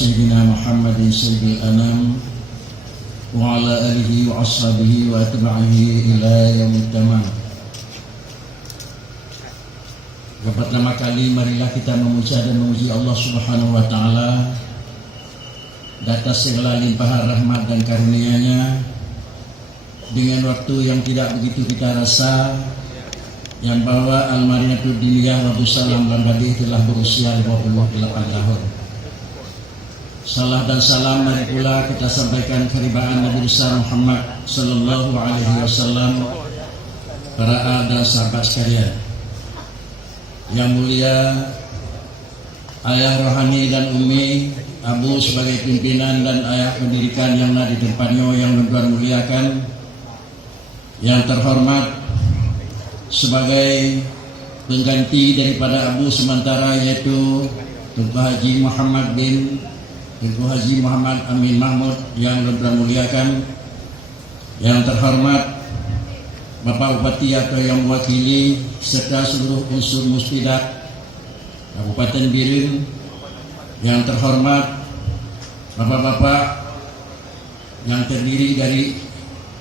sayyidina Muhammadin sayyidil anam wa ala alihi wa ashabihi wa atba'ihi ila yaumil qiyamah. Pertama kali marilah kita memuji dan memuji Allah Subhanahu wa taala atas segala limpahan rahmat dan karunia-Nya dengan waktu yang tidak begitu kita rasa, yang bahwa Al-Madinatul Diniyah Wabu Salam Bangladesh telah berusia 58 tahun. Salam dan salam mari pula kita sampaikan kehadiran Nabi besar Muhammad sallallahu alaihi wasallam, para al dan sahabat sekalian. Yang mulia ayah rohani dan umi, abu sebagai pimpinan dan ayah pendidikan yang ada di tempatnya yang Tuhan muliakan, yang terhormat sebagai pengganti daripada abu sementara yaitu Tuan Haji Muhammad Amin Mahmud yang Tuhan muliakan, yang terhormat Bapak Bupati atau yang mewakili serta seluruh unsur musbidat Kabupaten Biren, yang terhormat Bapak-bapak yang terdiri dari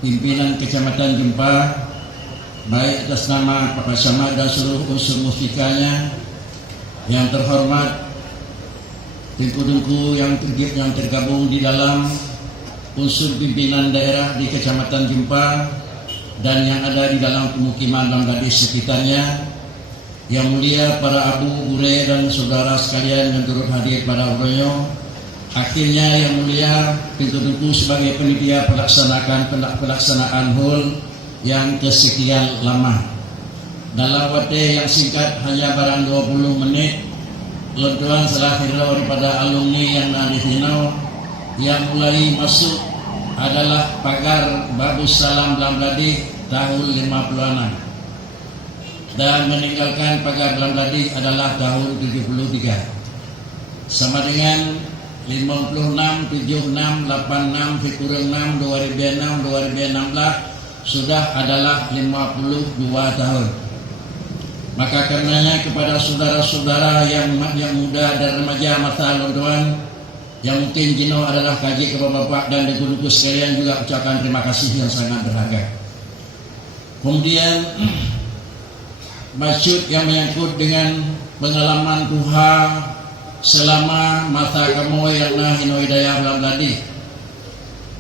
pimpinan Kecamatan Jempa, baik atas nama Pak Camat dan seluruh unsur musbikanya, yang terhormat tengku-tengku yang tergabung di dalam unsur pimpinan daerah di Kecamatan Jempa dan yang ada di dalam pemukiman Bangladesh sekitarnya. Yang mulia para abu, bure dan saudara sekalian yang turut hadir pada uroyo. Akhirnya yang mulia tentu sebagai panitia pelaksanaan hul yang kesekian lama. Dalam waktu yang singkat hanya barang 20 menit, lentuan selahir daripada alumni yang ada di sini yang mulai masuk adalah pagar Babus Salam Bangladesh tahun 56 dan meninggalkan pagar Bangladesh adalah tahun 73, sama dengan 56, 76, 86, Fikurang 6, 2006, 2016 sudah adalah 52 tahun. Maka karenanya kepada saudara-saudara yang muda dan remaja masa lontuan yang mungkin jino adalah kaji kepada bapak dan ibu-ibu sekalian, juga ucapkan terima kasih yang sangat berharga. Kemudian maksud yang menyangkut dengan pengalaman Tuhan selama masa kamu yang hino hidayah Bangladesh,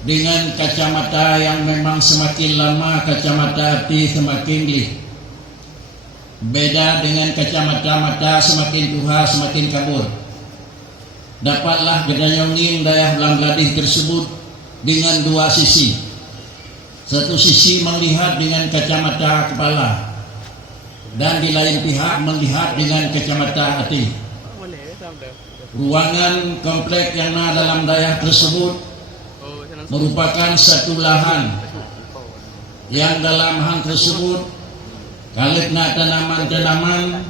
dengan kacamata yang memang semakin lama kacamata hati semakin gelih, beda dengan kacamata mata semakin Tuhan semakin kabur. Dapatlah gedanyongin dayah Bangladesh tersebut dengan dua sisi. Satu sisi melihat dengan kacamata kepala, dan di lain pihak melihat dengan kacamata hati. Ruangan komplek yang ada dalam dayah tersebut merupakan satu lahan yang dalam hang tersebut kalikna tanaman-tanaman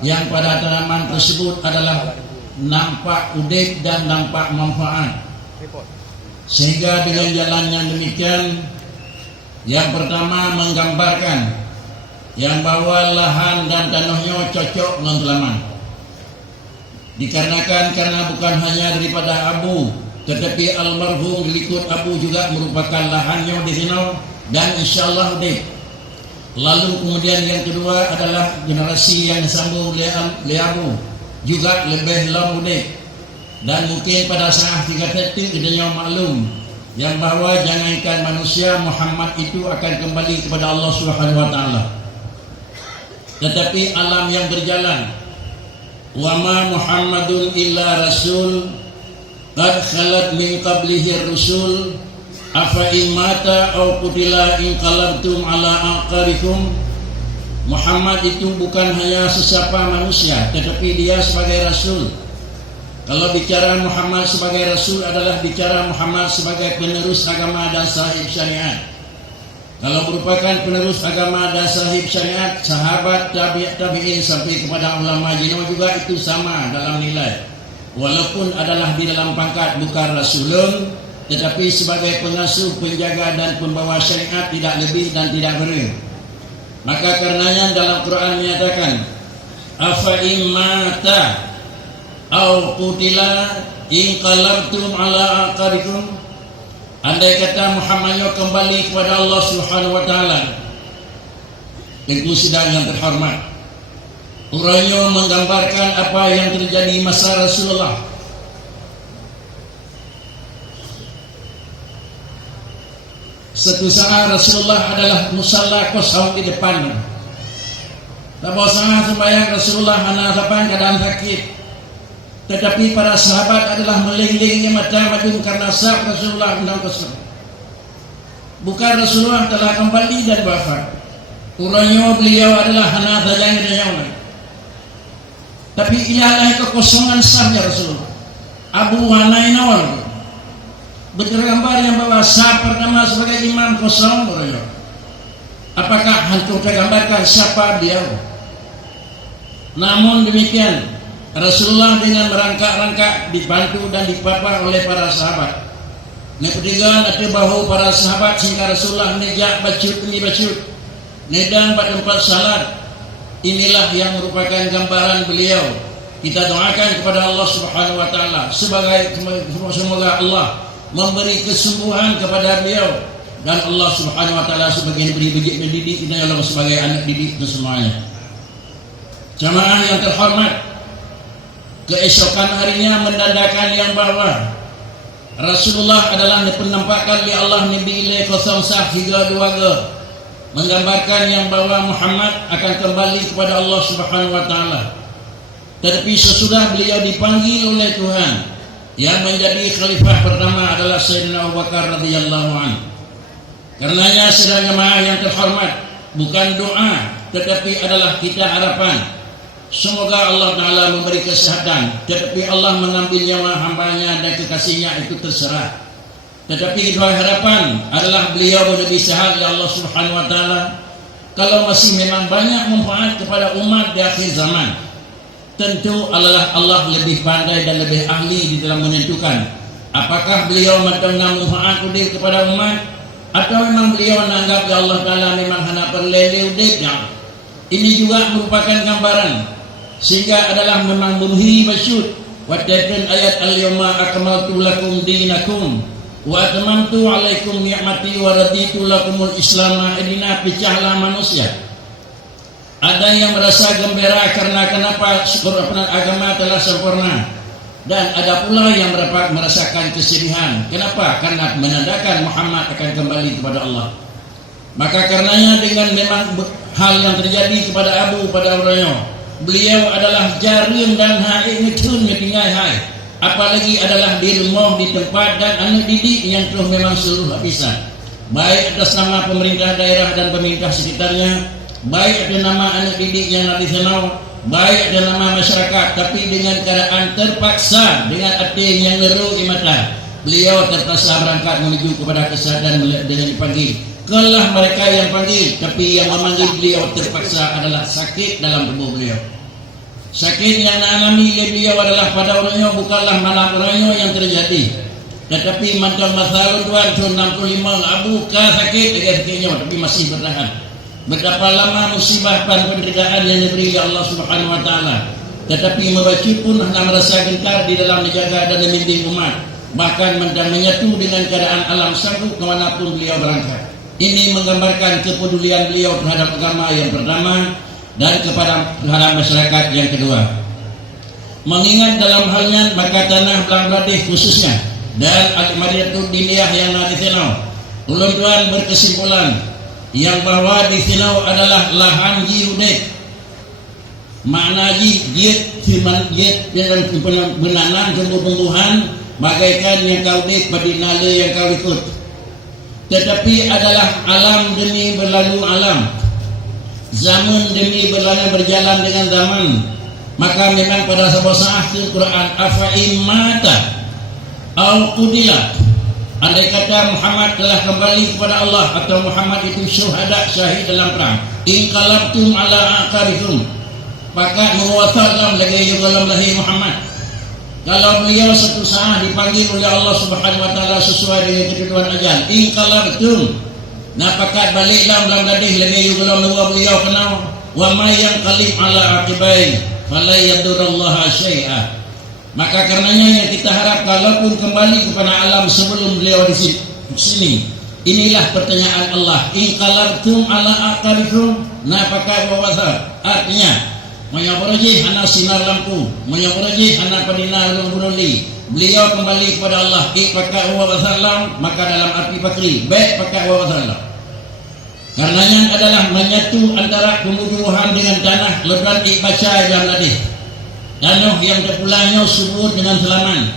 yang pada tanaman tersebut adalah nampak udik dan nampak manfaat, sehingga dengan jalan yang demikian, yang pertama menggambarkan yang bahwa lahan dan tanahnya cocok dengan tanaman, dikarenakan karena bukan hanya daripada abu, tetapi almarhum berikut abu juga merupakan lahannya di sini dan insyaallah udik. Lalu kemudian yang kedua adalah generasi yang disambung oleh abu juga lebih lama, dan mungkin pada saat tiga detik kita maklum yang bahwa jangankan manusia, Muhammad itu akan kembali kepada Allah Subhanahu wa taala, tetapi alam yang berjalan. Wa ma Muhammadun illa rasul qad khalat min qablihi rusul afa imata aw qutila in qalabtum ala aqarikum. Muhammad itu bukan hanya sesiapa manusia, tetapi dia sebagai rasul. Kalau bicara Muhammad sebagai rasul adalah bicara Muhammad sebagai penerus agama dan sahib syariat. Kalau merupakan penerus agama dan sahib syariat, sahabat tabi'in sampai kepada ulama jino juga itu sama dalam nilai. Walaupun adalah di dalam pangkat bukan rasulun, tetapi sebagai pengasuh, penjaga dan pembawa syariat, tidak lebih dan tidak kurang. Maka karenanya dalam Quran menyatakan afa immata au qutila inqalabtum ala aqarikum. Andai kata Muhammadnya kembali kepada Allah Subhanahu wa taala. Tengku sidang yang terhormat, urainya menggambarkan apa yang terjadi masa Rasulullah. Satu saat Rasulullah adalah musalla kosong di depan. Tak bosan sembahyang Rasulullah anak depan keadaan sakit. Tetapi para sahabat adalah melinglingi mata maju karena sah Rasulullah undang kosong. Bukan Rasulullah telah kembali dari wafat. Urangnya beliau adalah anak dayang dayang. Tapi ialah kekosongan sahnya Rasulullah. Abu Hanainawal bergambar yang bahwa sah pertama sebagai imam kosong urangnya. Apakah hantu tergambarkan siapa dia? Namun demikian, Rasulullah dengan merangkak-rangkak dibantu dan dipapa oleh para sahabat. Yang ketiga, ada bahu para sahabat sehingga Rasulullah nejak bacut ini bacut, nedang pada tempat salat. Inilah yang merupakan gambaran beliau. Kita doakan kepada Allah Subhanahu wa taala semoga Allah memberi kesembuhan kepada beliau dan Allah Subhanahu wa taala sebagai beri bijak mendidik kita Allah sebagai anak didik semuanya. Jamaah yang terhormat, keesokan harinya menandakan yang bahwa Rasulullah adalah penampakan oleh Allah Nabi ilai kosong sah 32 menggambarkan yang bahwa Muhammad akan kembali kepada Allah Subhanahu wa taala. Tetapi sesudah beliau dipanggil oleh Tuhan, yang menjadi khalifah pertama adalah Sayyidina Abu Bakar radhiyallahu anhu. Karenanya saudara jemaah yang terhormat, bukan doa tetapi adalah kita harapan. Semoga Allah Ta'ala memberi kesehatan, tetapi Allah mengambil nyawa hambanya dan kekasihnya itu terserah. Tetapi doa harapan adalah beliau lebih sehat ya Allah Subhanahu wa taala. Kalau masih memang banyak manfaat kepada umat di akhir zaman, tentu adalah Allah lebih pandai dan lebih ahli di dalam menentukan apakah beliau mendatangkan manfaat kepada umat atau memang beliau menganggap ya Allah Ta'ala memang hanya perlele udiknya. Ini juga merupakan gambaran sehingga adalah memang memenuhi maksud wadatan ayat al-yawma akmaltu lakum dinakum wa atamantu alaikum ni'mati wa raditu lakumul islam adina. Pecahlah manusia. Ada yang merasa gembira karena kenapa agama telah sempurna, dan ada pula yang merasakan kesedihan. Kenapa? Karena menandakan Muhammad akan kembali kepada Allah. Maka karenanya dengan memang hal yang terjadi kepada Abu pada orangnya, beliau adalah jaring dan haid ngecun ngetinggai hai. Apalagi adalah di rumah, di tempat dan anak didik yang telah memang seluruh habisan. Baik atas nama pemerintah daerah dan pemerintah sekitarnya, baik ada nama anak didik yang tradisional, baik ada nama masyarakat, tapi dengan keadaan terpaksa, dengan hati yang ngeru mata, beliau terpaksa berangkat menuju kepada kesadaran dengan dipanggil. Kelah mereka yang panggil, tapi yang memanggil beliau terpaksa adalah sakit dalam tubuh beliau. Sakit yang alami oleh beliau adalah pada orangnya bukanlah malam orangnya yang terjadi, tetapi mantan masalah Tuhan 65 Abu ka sakit sakitnya, tapi masih bertahan. Betapa lama musibah dan penderitaan yang diberi oleh Allah Subhanahu wa taala, tetapi membaca pun hanya merasa gentar di dalam menjaga dan membimbing umat, bahkan menyatu dengan keadaan alam sanggup kemanapun beliau berangkat. Ini menggambarkan kepedulian beliau terhadap agama yang pertama dan terhadap masyarakat yang kedua. Mengingat dalam halnya maka tanah Bangladesh khususnya dan Al-Madinatul Diniyah yang tradisional, ulun tuan berkesimpulan yang bahwa di sini adalah lahan jiudek. Makna jiut firman jiut dengan benangan tumbuh-tumbuhan bagaikan yang kau dik pada nala yang kau ikut. Tetapi adalah alam demi berlalu alam, zaman demi berlalu berjalan dengan zaman. Maka memang pada sebuah saat Al-Quran afa'im mata au qudila, andai kata Muhammad telah kembali kepada Allah atau Muhammad itu syuhada syahid dalam perang, inqalabtum ala aqabikum, maka muwatallam lagi yugalam lahi Muhammad. Kalau beliau satu saat dipanggil oleh Allah Subhanahu wa taala sesuai dengan ketentuan ajal, inqalabtum, napakat baliklah Bangladesh lagi yugalam lawa beliau kenal wa may yanqalib ala aqibai fala yadurrallaha syai'a. Maka karenanya yang kita harap, kalaupun kembali kepada alam sebelum beliau di sini, inilah pertanyaan Allah, in qalabtum ala aqabikum nafaqa wa wasar. Artinya menyabaraji hana sinar lampu, menyabaraji hana padina luruli. Beliau kembali kepada Allah, iqaqa wa wasallam, maka dalam arti fakri baik pakai wa wasallam. Karenanya adalah menyatu antara kemuduhan dengan tanah ledran ibaca yang ladih. Tanah yang terpulangnya subur dengan selaman.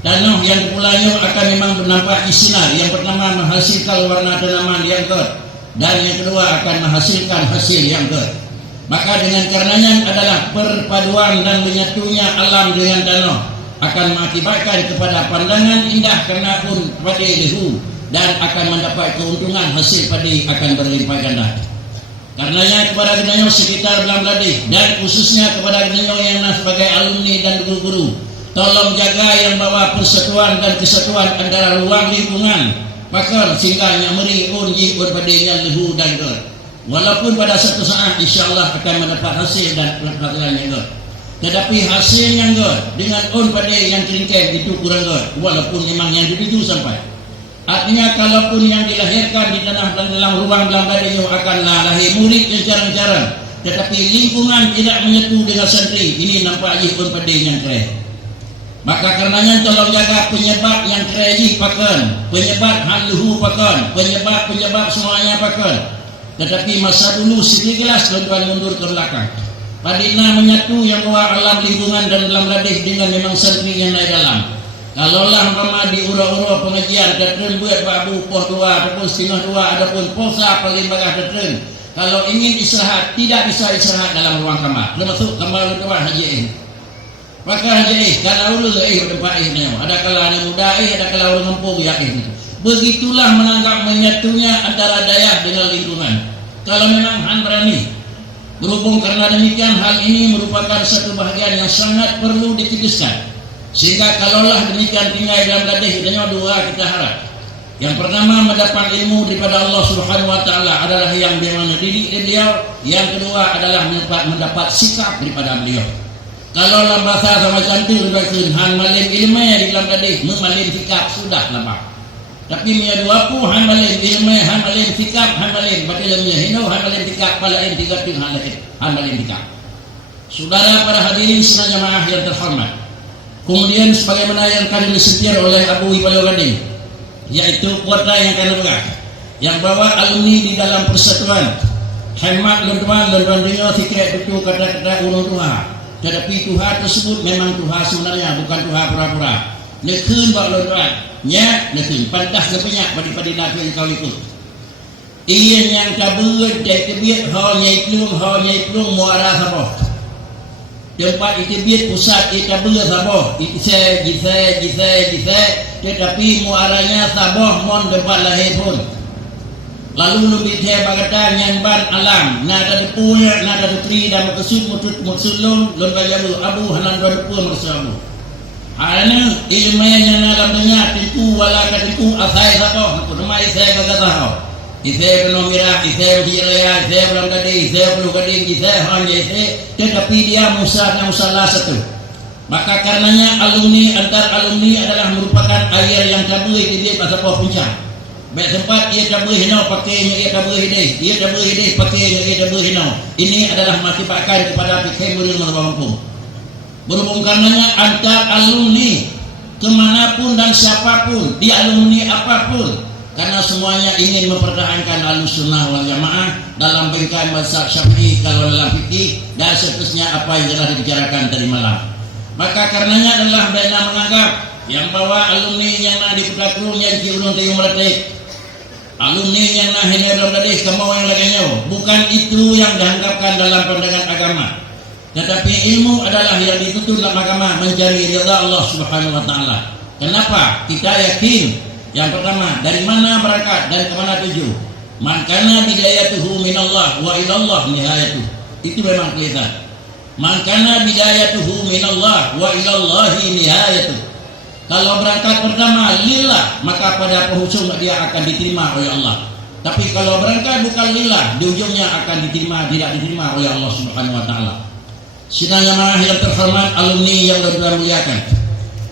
Tanah yang terpulangnya akan memang bernampak sinar. Yang pertama menghasilkan warna tanaman yang kot, dan yang kedua akan menghasilkan hasil yang kot. Maka dengan karenanya adalah perpaduan dan menyatunya alam dengan tanah akan mengakibatkan kepada pandangan indah kerana pun padi lehu, dan akan mendapat keuntungan hasil padi akan berlimpah ganda. Karenanya kepada genyo sekitar Belamladih dan khususnya kepada genyo yang sebagai alumni dan guru-guru, tolong jaga yang bawa persatuan dan kesatuan antara ruang lingkungan pakar sehingga nyameri unji berpadanya lehu dan ger. Walaupun pada satu saat insyaAllah akan mendapat hasil dan pelaksanaan yang ger, tetapi hasilnya ger dengan pada yang keringkai itu kurang ger, walaupun memang yang dituju sampai. Artinya kalaupun yang dilahirkan di tanah dan dalam ruang Belamladih akanlah lahir murid yang jarang-jarang, tetapi lingkungan tidak menyatu dengan santri, ini nampak pun pada yang keren. Maka karenanya tolong jaga penyebab yang kreji pakan, penyebab haluhu pakan, penyebab semuanya pakan. Tetapi masa dulu sedikitlah tuan-tuan mundur ke belakang. Padina menyatu yang bawa alam lingkungan dan Belamladih dengan memang santri yang naik dalam. Kalaulah umpama di ura-ura pengajian tertren buat babu poh tua ataupun setengah tua adapun posa paling bagah tertren. Kalau ingin istirahat tidak bisa istirahat dalam ruang kamar. Termasuk kamar luar haji. Maka haji kalau ulu tempat ni ada kala anak muda ada kala orang kampung ya begitulah menganggap menyatunya antara daya dengan lingkungan. Kalau memang han berani berhubung karena demikian hal ini merupakan satu bahagian yang sangat perlu ditegaskan. Sehingga kalaulah demikian tinggal dalam Belamladih, hanya dua kita harap. Yang pertama mendapat ilmu daripada Allah Subhanahu Wa Taala adalah yang dimana didik beliau. Yang kedua adalah mendapat sikap daripada beliau. Kalau dalam bahasa sama cantik berbahagian han malim ilmu di Belamladih, malim sikap sudah lama. Tapi punya dua pun han malim ilmu, han malim sikap, han malim batil hino, han malim sikap palain tiga ting han malim sikap. Saudara para hadirin sekalian jemaah yang terhormat. Kemudian sebagaimana yang akan disetir oleh Abu Ipalo Gading, yaitu kuota yang akan bergerak, yang bawa alumni di dalam persatuan. Hemat tuan-tuan dengar fikir itu kata-kata ulun Tuhan. Tetapi Tuhan tersebut memang Tuhan sebenarnya, bukan Tuhan pura-pura. Nekun buat tuan-tuan, nya nekun pantas kepenyak pada nak yang kau ikut. Iyan yang kabur dari kebiat hal nyai plung muara sabah. Tempat itu biat pusat kita bela Sabah, jisai, tetapi muaranya Sabah mon tempat lahir pun. Lalu lebih teh bagatan nyamban alam, nada depunya, nada dutri dan makasud mutsulun, lon bajabu abu hanan dua depu maksabu. Ana ilmunya dalam dunia tipu wala katipu asai Sabah, rumah saya kata tahu. Isai belum mirah, isai berjaya, isai belum gading, isai belum gading, isai hanya isai. Tetapi dia musalah satu. Maka karenanya antar alumni adalah merupakan air yang kabur di pasar bawah puncak. Baik tempat ia kabur hinau pakainya ia kabur hidai pakainya ia kabur hinau. Ini adalah mengakibatkan kepada fikir murid merubah. Berhubung karenanya antar alumni kemanapun dan siapapun di alumni apapun. Karena semuanya ingin mempertahankan Ahlussunnah wal Jamaah dalam bingkai mazhab Syafi'i kalau dalam fikih dan seterusnya apa yang telah dibicarakan tadi malam. Maka karenanya adalah bina menganggap yang bawa alumni yang nak di Putra Kru yang kiulun tayung meratik, alumni yang nak hanya Belamladih kemau yang lainnya, bukan itu yang dianggapkan dalam pandangan agama. Tetapi ilmu adalah yang dituntut dalam agama mencari ridha Allah Subhanahu Wa Taala. Kenapa? Kita yakin. Yang pertama, dari mana berangkat dan ke mana tuju? Man kana bidayatuhu minallah wa ilallah nihayatuh. Itu memang kelihatan. Man kana bidayatuhu minallah wa ilallahi nihayatuh. Kalau berangkat pertama lillah, maka pada penghujung dia akan diterima oleh Allah. Tapi kalau berangkat bukan lillah, di ujungnya akan diterima tidak diterima oleh Allah Subhanahu Wa Taala. Sidang jamaah yang terhormat, alumni yang Tuan muliakan,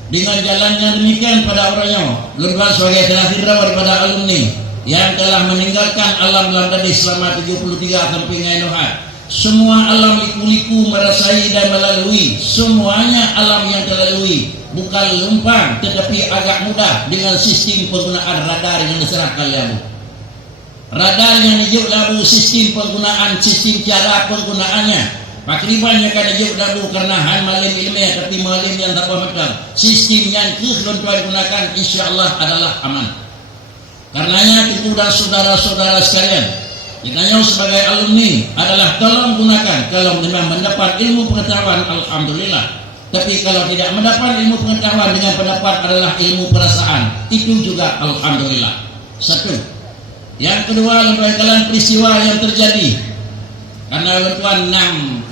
dengan jalannya demikian pada orangnya, Tuan sebagai terakhir daripada alumni yang telah meninggalkan alam dadi selama 73 samping Nuhat. Semua alam liku-liku merasai dan melalui, semuanya alam yang terlalui, bukan lumpang tetapi agak mudah dengan sistem penggunaan radar yang diserahkan labu. Radar yang dijuk labu sistem penggunaan, sistem cara penggunaannya. Pakribannya kan dijuk labu karena hal malim ilmiah tapi malim yang tak macam. Sistem yang tuan gunakan insya-Allah adalah aman. Karenanya tentu dan saudara-saudara sekalian, kita sebagai alumni adalah tolong gunakan. Kalau memang mendapat ilmu pengetahuan, alhamdulillah. Tapi kalau tidak mendapat ilmu pengetahuan dengan pendapat adalah ilmu perasaan, itu juga alhamdulillah. Satu. Yang kedua, kalian peristiwa yang terjadi. Karena tuan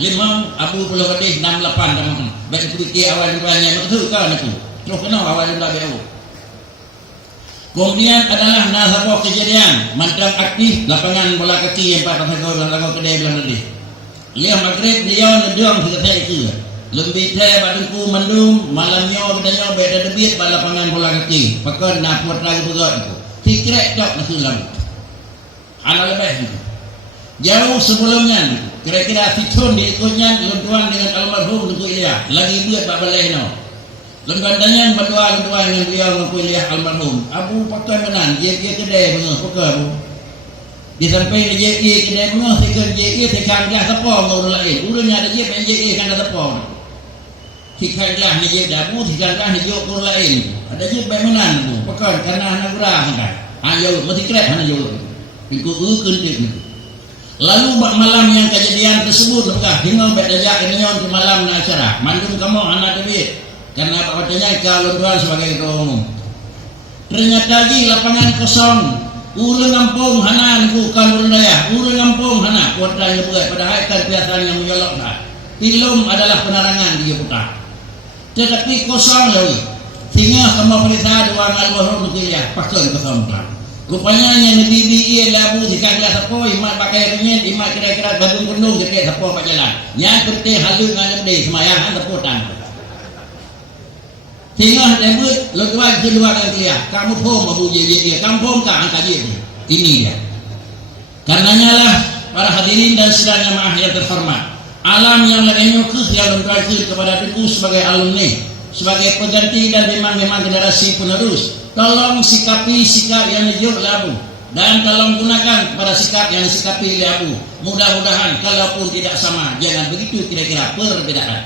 65 Abu Pulau Gadis 68 teman-teman. Baik fikir awal banyak betul kan itu. Terus kena awal dah beau. Kemudian adalah nasabah kejadian mantan aktif lapangan bola kaki yang Pak Tafago dan lagu kedai bilang tadi. Liam maghrib beliau nedang kita itu. Lebih teh badungku mendung malamnya katanya beda debit pada lapangan bola kaki. Pakai napot lagi berat itu. Tikrek tak nasulam. Ana lebih itu. Jauh sebelumnya kira-kira fitun diikutnya luntuan dengan almarhum Tunku Ilyas lagi buat Pak Baleno. Luntuan tanya berdua dengan beliau Tunku Ilyas almarhum. Abu pakai menan dia kedai bengah pakai Abu. Di samping dia kedai bengah sekali dia tekan dah tepung orang lain. Urusnya ada dia penjek kan dah tepung. Tekan dah ni dia dabu tekan dah ni jok orang lain. Ada dia menan tu pakai karena anak gerah kan. Ayo mesti krek hana jok. Ikut kentik. Lalu malam yang kejadian tersebut hingga bedajak ini di malam acara mandum kamu anak debit karena katanya kalau tuan sebagai ketua umum. Ternyata di lapangan kosong urang kampung hana niku kalur daya urang kampung hana kuatanya buat padahal kan kelihatan yang menyolok dah. Film adalah penerangan dia putar. Tetapi kosong lagi. Sehingga kamu perintah dua almarhum itu ya pakai kosong dah. Rupanya yang di labu jika dia sapo imat pakai renyet imat kira-kira gadung-gadung dekat sapo pak jalan. Yang penting halu dengan dia semayahan teputan. Tinggal debut letuan kedua dan dia. Kamu pun mahu dia kampung ka angka dia. Ini dia. Karenanya lah para hadirin dan sidang jamaah yang terhormat. Alam yang lainnya yang berakhir kepada Tunku sebagai alumni, sebagai pengganti dan memang generasi penerus. Tolong sikapi sikap yang dijuk labu dan tolong gunakan pada sikap yang disikapi labu. Mudah-mudahan kalaupun tidak sama, jangan begitu kira-kira perbedaan.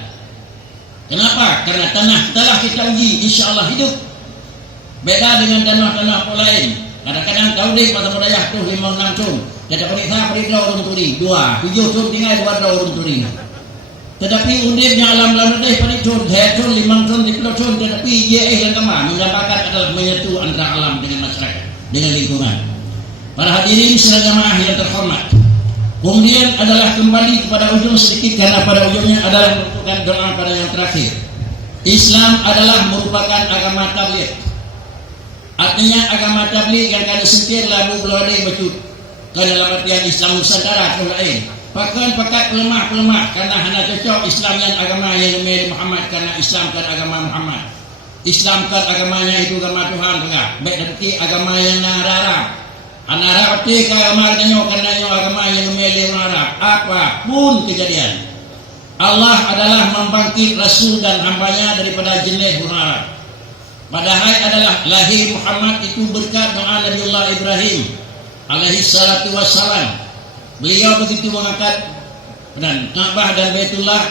Kenapa? Karena tanah telah kita uji, insya Allah hidup. Beda dengan tanah-tanah lain. Kadang-kadang kau dek pada budaya tu 5-6 cum. Tidak periksa urung turi 2, 7 cum tinggal 2 urung turi. Tetapi undipnya alam-alam tadi pada cun, 2 cun, 5 cun, 10 cun. Tetapi ia yang kemana menggambarkan adalah menyatu antara alam dengan masyarakat, dengan lingkungan. Para hadirin sidang jamaah yang terhormat. Kemudian adalah kembali kepada ujung sedikit karena pada ujungnya adalah merupakan doa pada yang terakhir. Islam adalah merupakan agama tabligh. Artinya agama tabligh yang kada sengkir labu belodai becut. Ke dalam artian Islam Nusantara lain. Pakai pelemah karena hanya cocok Islam yang agama yang Nabi Muhammad karena Islam kan agama Muhammad. Islam kan agamanya itu agama Tuhan enggak. Baik berarti agama yang Arab. Arab itu agama karena agama yang Nabi Arab. Apapun kejadian, Allah adalah membangkit Rasul dan hambanya daripada jenis orang Arab. Padahal adalah lahir Muhammad itu berkat doa Nabiullah Ibrahim alaihi salatu wassalam. Beliau begitu mengangkat dan Ka'bah dan Baitullah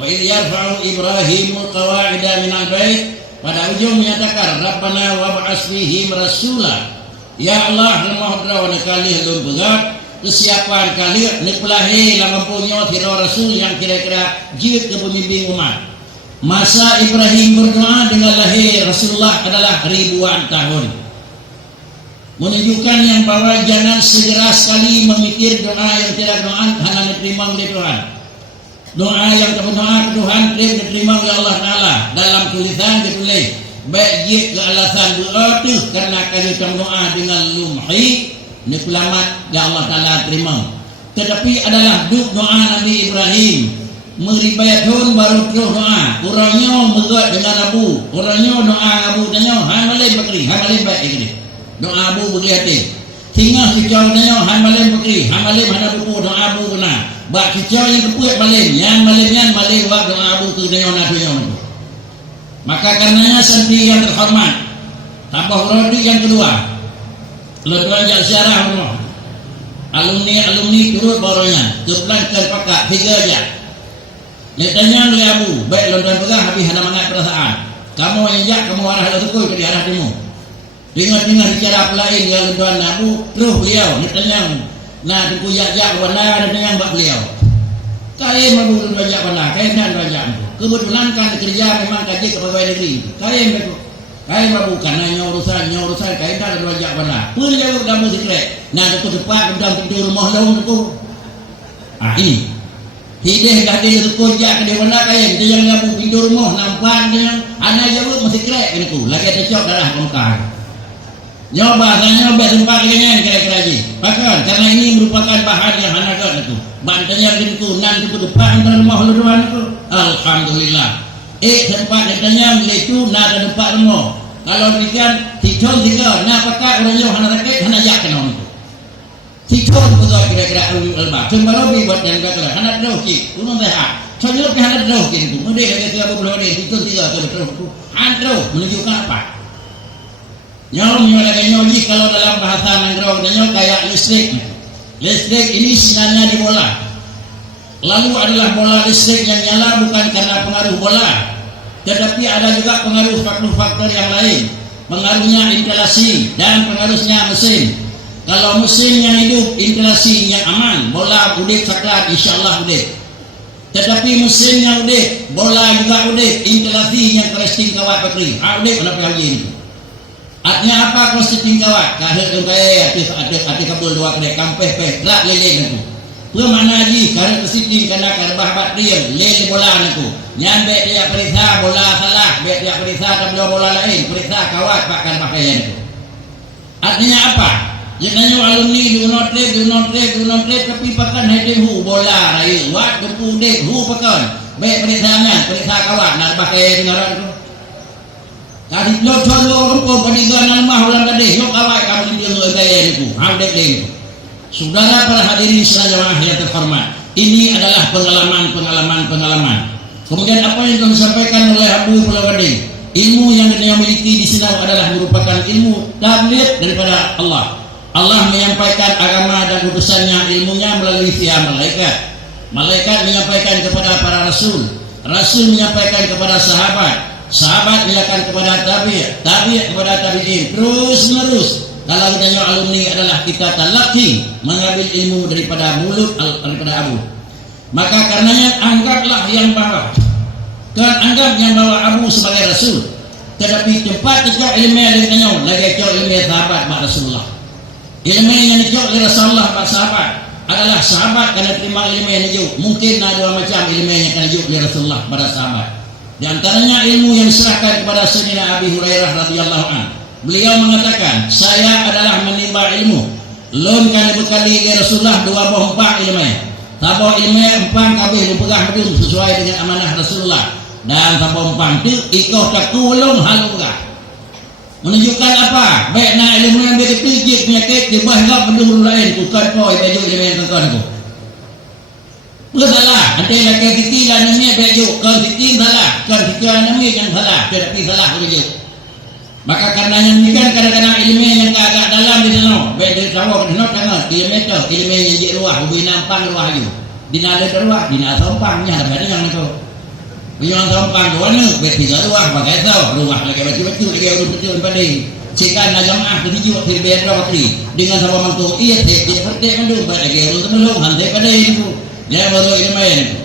wa idh yarfa'u Ibrahimu qawa'ida minal bait. Pada ujung menyatakan Rabbana wab'ats fihim rasula. Ya Allah lemah draw kali helum begat kesiapan kali nikulahi lampunya tiro rasul yang kira-kira jilid ke pemimpin umat. Masa Ibrahim berdoa dengan lahir Rasulullah adalah ribuan tahun. Menunjukkan yang bahwa jangan segera sekali memikir doa yang tidak doa hanya diterima oleh Tuhan. Doa yang berdoa ke Tuhan diterima oleh Allah Ta'ala. Dalam tulisan ditulis baik ke alasan doa itu karena kami doa dengan lumhi nikulamat yang Allah Ta'ala terima. Tetapi adalah doa Nabi Ibrahim Meribayatun baru terus doa. Orangnya megat dengan abu. Orangnya doa abu tanya, hai malai bakri, hai malai baik ini. Doa abu bagi hati. Tinggal kicau tanya, hai malai bakri, hai malai mana buku doa abu kena. Bak kicau yang kepuat malai, yang malai buat doa abu tu tanya nak tanya. Maka karenanya santri yang terhormat, tabah rodi yang kedua, letuan jak syarah Allah. Alumni turut baronya, terpelangkan pakak 3 aja. Letanya oleh abu, baik lontan pegah habis hendak mangat perasaan. Kamu yang jak, kamu arah letukul ke di arah timur. Dengar-dengar bicara pelain yang lontan abu, terus beliau, letanya nah tunggu jak-jak bandar, letanya bak beliau. Kain abu lontan jak bandar, kain dan rajam. Kebetulan kan kerja memang kaji ke pegawai negeri. Kain abu kananya urusan kain dan rajam bandar. Pun jauh kamu sekret. Nah itu cepat dalam pintu rumah laung itu. Ini. Hidih dah dia tukul jak ke dia mana kain. Dia yang lampu pintu rumah nampak dia anak jauh masih krek itu. Lagi ada cok darah bongkar. Nyoba tanya buat tempat dengan kira-kira je. Bahkan karena ini merupakan bahan yang hanagat itu. Bantanya pintu nan itu depan antara rumah luruan itu. Alhamdulillah. Tempat katanya itu nak ada tempat rumah. Kalau demikian tidur 3 nak pakai orang yang hana rakyat hana jak kenal itu. Tidur betul kira-kira albab. Sembaro buat yang kata hana dah cik. Unung sehat. Soalnya ke hana dah cik itu. Mudi kata siapa boleh ada tidur 3 tu betul. Hana menunjukkan apa? Nyom lagi nyoji kalau dalam bahasa Nanggro nyom kayak listrik. Listrik ini sinarnya di bola. Lalu adalah bola listrik yang nyala bukan karena pengaruh bola, tetapi ada juga pengaruh faktor-faktor yang lain. Pengaruhnya instalasi dan pengaruhnya mesin. Kalau mesin yang hidup, instalasi yang aman, bola udip saklat, insyaAllah udip. Tetapi mesin yang udip, bola juga udip, instalasi yang keresting kawat bakri. Udip kenapa lagi ini? Artinya apa keresting kawat? Kahir kaya, hati kabel 2 kedai, kampeh, rak leleng itu. Mana haji, karena kesiting, karena karbah bakri, leleng bola itu. Nyambek dia periksa, bola salah, bek dia periksa, tak bola lain, periksa kawat, pakkan pakaian itu. Artinya apa? Jangan alumni do not trade, tapi pakan hadir hu bola raya, wat gempu dek hu pakan, baik periksa kawat, nak pakai dengaran tu. Tadi lo colo gempu padigan almah ulang gadis, lo kawat kamu dia gaya itu, hal dek dek. Saudara para hadirin sekalian yang terhormat, ini adalah pengalaman. Kemudian apa yang kami sampaikan oleh Abu Pulau Gading, ilmu yang dia miliki di sini adalah merupakan ilmu tabligh daripada Allah. Allah menyampaikan agama dan utusannya, ilmunya melalui via malaikat. Malaikat menyampaikan kepada para rasul, rasul menyampaikan kepada sahabat, sahabat menyampaikan kepada tabi' kepada tabi'in, terus menerus. Kalau kita alumni adalah kita talaqi, mengambil ilmu daripada mulut daripada Abu. Maka karenanya anggap yang bahwa Abu sebagai rasul, tetapi cepat cocok ilmu yang ditanya lagi cocok ilmu sahabat mak Rasulullah. Ilmu yang dicok oleh Rasulullah mak sahabat adalah sahabat karena terima ilmu yang dijuk. Mungkin ada 2 macam ilmu yang akan dijuk oleh Rasulullah pada sahabat. Di antaranya ilmu yang diserahkan kepada Sayyidina Abi Hurairah radhiyallahu anhu. Beliau mengatakan, saya adalah menimba ilmu. Lon kan bekali ke Rasulullah 2 buah 4 ilmu. Sabah ilmu 4 kabeh berpegang bedung sesuai dengan amanah Rasulullah. Dan sabah 4 itu ikoh tak tulung halu pegah. Menunjukkan apa? Baik nak ilmu yang dia pijit penyakit dia bahagap bedung lain bukan kau baju ilmu yang tuan aku. Salah, ada lagi kita lah namanya baju. Kalau kita salah, kalau kita namanya yang salah, tetapi salah baju. Maka karenanya demikian kadang-kadang ilmu yang agak dalam di sana, baik dari sawah ke sana jangan kilometer, ilmu yang di ruah, ubi nampang ruah itu. Dina ada ruah, dina sompangnya ada yang itu. Yang sompang ke mana? Baik 3 ruah, pakai tahu ruah lagi betul-betul lagi urut betul pada. Jika nak jamaah tujuh waktu berdua waktu dengan sama mantu iya tidak pergi mandu lagi urut belum hantai pada itu. Ya baru ilmu itu.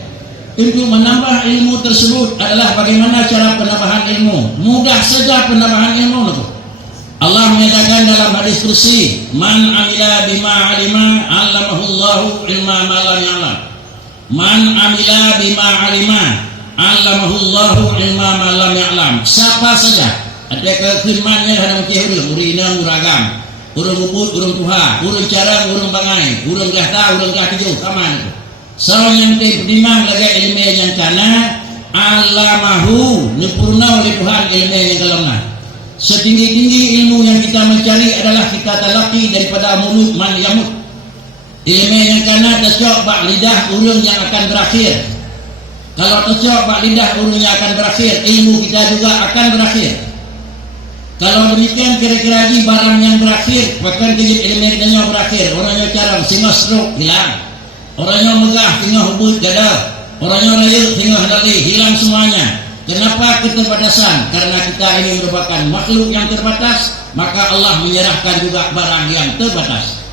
Untuk menambah ilmu tersebut adalah bagaimana cara penambahan ilmu. Mudah saja penambahan ilmu itu. Allah menyatakan dalam hadis kursi, man amila bima alima allamahullahu ilma ma lam ya'lam. Man amila bima alima allamahullahu ilma ma lam ya'lam. Siapa saja ada kekirmannya dalam kehurung, urina uragam, urung ubud, urung tuha, urung carang, urung bangai, urung gahta, urung gah tujuh, sama itu. Yang timang lagi ilmu yang kana alamahu nipurna oleh Tuhan ilmu yang dalamnya. Setinggi-tinggi ilmu yang kita mencari adalah kita talaki daripada mulut man yamut. Ilmu yang kana tercok bak lidah urang yang akan berakhir. Kalau tercok bak lidah urang yang akan berakhir, ilmu kita juga akan berakhir. Kalau demikian kira-kira lagi barang yang berakhir, bahkan kejip ilmu-ilmunya berakhir. Orangnya carang singa stroke hilang, orangnya megah singa hubut gada, orangnya layuk singa hadali hilang semuanya. Kenapa keterbatasan? Karena kita ini merupakan makhluk yang terbatas, maka Allah menyerahkan juga barang yang terbatas.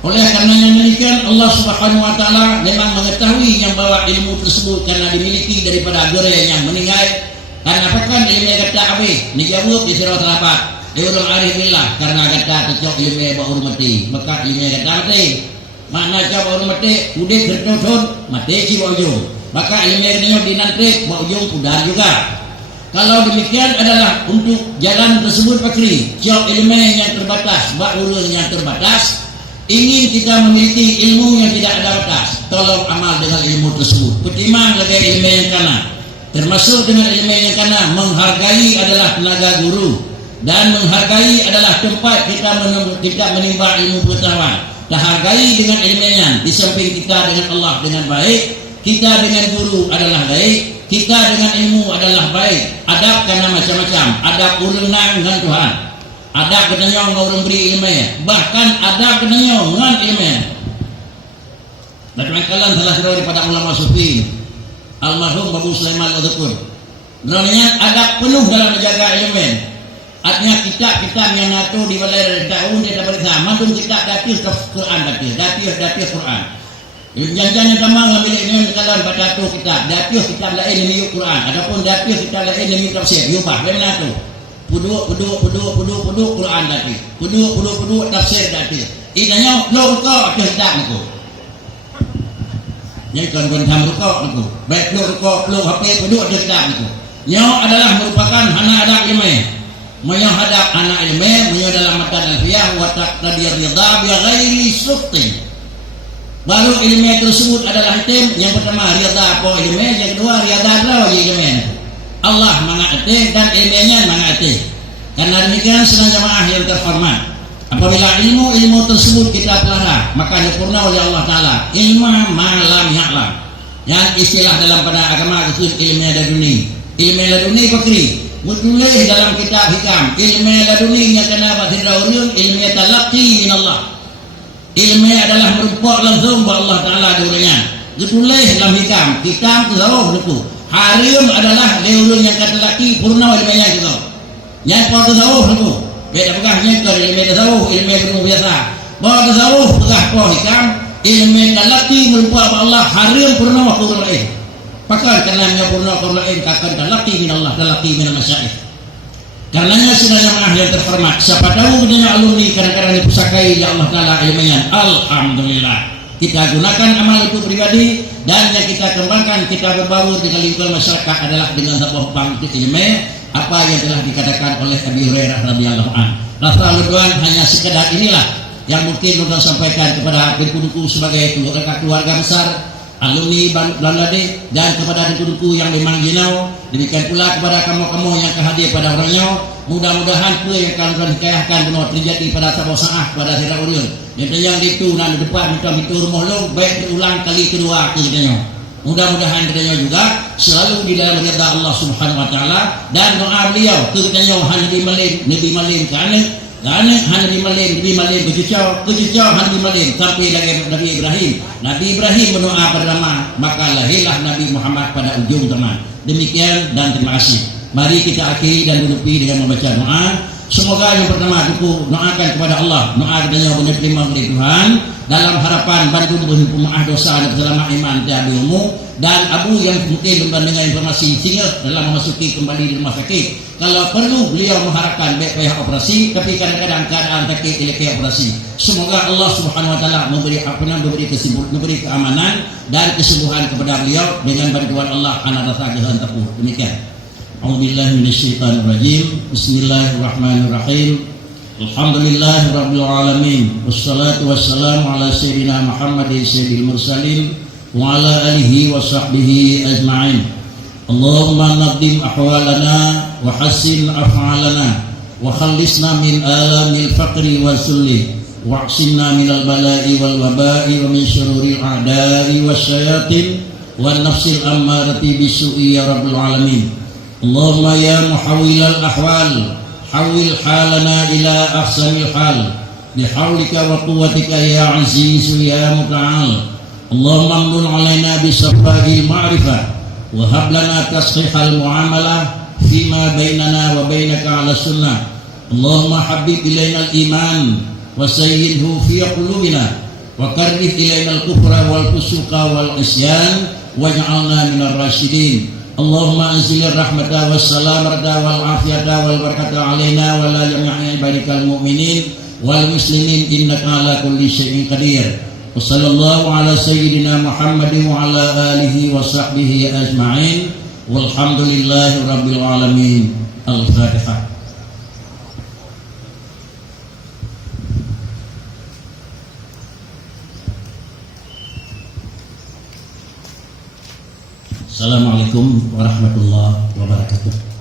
Oleh karenanya demikian Allah Subhanahu wa taala memang mengetahui yang bahwa ilmu tersebut karena dimiliki daripada gore yang meninggal. Karena apakah ilmu kata abe ni jawab di sirah telapak urang arif billah karena kata tercok ilmu baur mati maka ilmu kata mati makna jawab baur mati udah tertotun mati si ujung maka ilmu katanya dinantrik ujung pudar juga. Kalau demikian adalah untuk jalan tersebut pakri jawab ilmu yang terbatas baur yang terbatas. Ingin kita memiliki ilmu yang tidak ada batas, tolong amal dengan ilmu tersebut. Pertimbang lagi ilmu yang kanan. Termasuk dengan ilmu yang kana menghargai adalah tenaga guru dan menghargai adalah tempat kita menimba ilmu pengetahuan. Kita hargai dengan ilmunya. Di samping kita dengan Allah dengan baik, kita dengan guru adalah baik, kita dengan ilmu adalah baik. Adab karena macam-macam. Adab ulenang dengan Tuhan. Adab kenanya orang beri ilmu. Bahkan adab kenanya dengan ilmu. Dan kalian telah tahu daripada ulama sufi. Almarhum Babu Sulaiman Al-Dhukur. Namanya adab penuh dalam menjaga ilmu. Artinya kitab-kitab yang nato di balai tahun dia dapat sama pun kitab datif Quran datif Quran. Jangan tamang ambil ilmu kalian baca kitab datif kitab lain demi Quran. Adapun datif kitab lain demi tafsir. Yubah bagaimana tu? Pudu Quran datif. Pudu tafsir datif. Inanya lo kau kitab aku. Yang kawan-kawan ham rukuk itu, baik rukuk, HP, penduk dekat itu. Nyo adalah merupakan hana adab ilmu. Menyo hadap anak ilmu, menyo dalam mata alfiyah wa taqdir ridha bi ghairi suftin. Baru ilmu tersebut adalah item yang pertama ridha apa ilmu, yang kedua ridha Allah ilmu. Allah mengatakan dan ilmunya mengatakan. Karena demikian senang jemaah yang terhormat. Apabila ilmu tersebut kita pelihara, maka dipurna oleh Allah Ta'ala ilmu malam ya'lam. Yang istilah dalam pada agama itu ilmu laduni. Ilmu laduni bakri mutulih dalam kitab hikam. Ilmu laduni yang kena bahasa urun ilmu talaqi min Allah. Ilmu adalah merupakan langsung bahwa Allah Ta'ala durinya. Ditulis dalam hikam. Kitab tasawuf itu. Harim adalah urun yang kata laki purna ilmunya gitu. Yang tasawuf itu. Beda pegahnya ke ilmu tasawuf, ilmu ilmu biasa. Bahawa tasawuf pegah po hikam, ilmu talaqi merupakan Allah harim purna waktu lain. Pakar karenanya purna waktu lain kakak talaqi min Allah, talaqi min masyayikh. Karenanya sebenarnya maaf yang terhormat. Siapa tahu dengan alumni kadang-kadang dipusakai ya Allah Taala ilmunya. Alhamdulillah. Kita gunakan amal itu pribadi dan yang kita kembangkan kita berbaur dengan lingkungan masyarakat adalah dengan sebuah bangkit ilmu. Apa yang telah dikatakan oleh Abi Hurairah radhiyallahu anhu. Rasa luduan hanya sekedar inilah yang mungkin Tuan sampaikan kepada dengku-dengku sebagai keluarga besar alumni Bangladesh dan kepada dengku-dengku yang memang jinau. Demikian pula kepada kamu-kamu yang kehadir pada orangnya. Mudah-mudahan apa yang kalian hikayahkan benar terjadi pada sabah sa'ah pada sirah urun. Yang itu nanti depan minta itu rumah lo baik berulang kali kedua katanya. Mudah-mudahan katanya juga selalu di dalam ridha Allah Subhanahu wa taala dan doa beliau katanya Nabi Malim kanan Nabi Malim kecicau Nabi Malim sampai lagi Nabi Ibrahim berdoa pertama maka lahirlah Nabi Muhammad pada ujung zaman. Demikian dan terima kasih. Mari kita akhiri dan tutupi dengan membaca doa. Semoga yang pertama doakan kepada Allah, doa katanya benar terima dari Tuhan dalam harapan bantu pemaaf dosa dan selamat iman dan ilmu dan Abu yang mungkin mendengar informasi sehingga dalam memasuki kembali di rumah sakit. Kalau perlu beliau mengharapkan baik pihak operasi, tapi kadang-kadang keadaan sakit tidak operasi. Semoga Allah Subhanahu Wa Taala memberi keamanan dan kesembuhan kepada beliau dengan bantuan Allah anak rasa kehan tepuh. Demikian. A'udzubillahi minasyaitonirrajim. Bismillahirrahmanirrahim. Alhamdulillahirabbil alamin. Wassalatu wassalamu ala sayyidina Muhammadin sayyidil mursalin وعلى آله وصحبه أجمعين. اللهم نظم أحوالنا وحسن أفعالنا وخلصنا من آلام الفقر والذل واعصمنا من البلاء والوباء ومن شرور الأعداء والشياطين والنفس الأمارة بالسوء يا رب العالمين. اللهم يا محول الأحوال حول حالنا إلى أحسن الحال بحولك وقوتك يا عزيز يا متعال. اللهم امن علينا بصفاء المعرفة وهب لنا تصحيح المعاملة فيما بيننا وبينك على السنة. اللهم حبب إلينا الإيمان وزينه في قلوبنا وكره إلينا الكفر والفسوق والعصيان واجعلنا من الراشدين. اللهم أنزل الرحمة والسلامة والعافية والبركة علينا وعلى جميع عبادك المؤمنين والمسلمين إنك على كل شيء قدير. وصلى الله على سيدنا محمد وعلى آله وصحبه أجمعين والحمد لله رب العالمين. الفاتحة. Assalamualaikum warahmatullahi wabarakatuh.